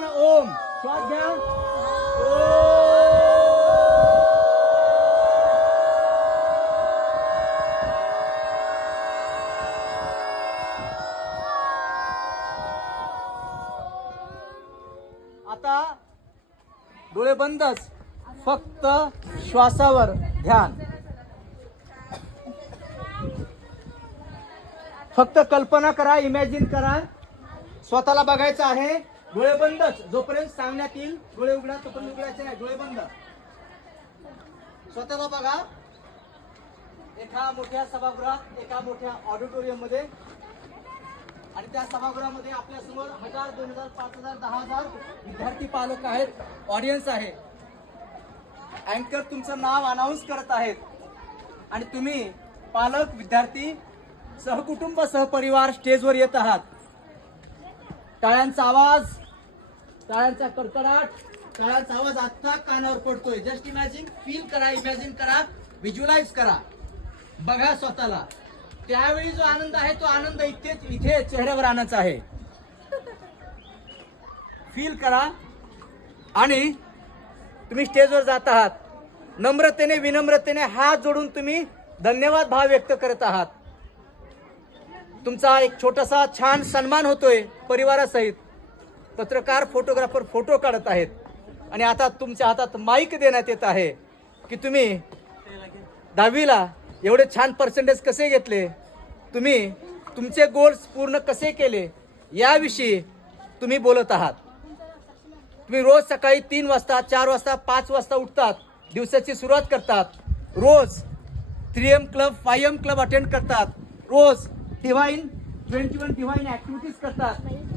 ना ओम. श्वास घ्या. आता डोळे बंदच, फक्त श्वासावर ध्यान. फक्त कल्पना करा, इमॅजिन करा, स्वतःला बघायचं आहे. डोळे बंदच, जोपर्यंत सांगण्यात येईल डोळे उघडा तोपर्यंत उघडायचे नाही. डोळे बंद. स्वतःला बघा एका मोठ्या सभागृहात, एका मोठ्या ऑडिटोरियम मध्ये, आणि त्या सभागृहामध्ये आपल्या समोर 1000, 2000, 5000, 10000 विद्यार्थी पालक आहेत, ऑडियन्स आहे. अँकर तुमचं नाव अनाऊन्स करत आहेत आणि तुम्ही पालक, विद्यार्थी, सहकुटुंब, सहपरिवार स्टेजवर येत आहात. टाळ्यांचा आवाज, टाळ्यांचा कडकडाट, टाळ्यांचा आवाज आता कानावर पडतोय. जस्ट इमॅजिन, फील करा, इमॅजिन करा, व्हिज्युअलाइज करा, बघा स्वतःला. त्यावेळी जो आनंद आहे तो आनंद इथे चेहऱ्यावर आणायचा आहे. फील करा. आणि तुम्ही स्टेजवर जात आहात, नम्रतेने, विनम्रतेने हात जोडून तुम्ही धन्यवाद भाव व्यक्त करत आहात. तुमचा एक छोटासा छान सन्मान होतोय परिवारासहित. पत्रकार, फोटोग्राफर फोटो काढत आहेत आणि आता तुमच्या हातात माईक देण्यात येत आहे की तुम्ही 10वीला एवढे छान पर्सेंटेज कसे घेतले, तुम्ही तुमचे गोल्स पूर्ण कसे केले, याविषयी तुम्ही बोलत आहात. तुम्ही रोज सकाळी 3 वाजता, 4 वाजता, 5 वाजता उठतात, दिवसाची सुरुवात करतात. रोज 3M club, 5M club attend करतात. रोज 21 डिव्हाइन ऍक्टिव्हिटीज करतात.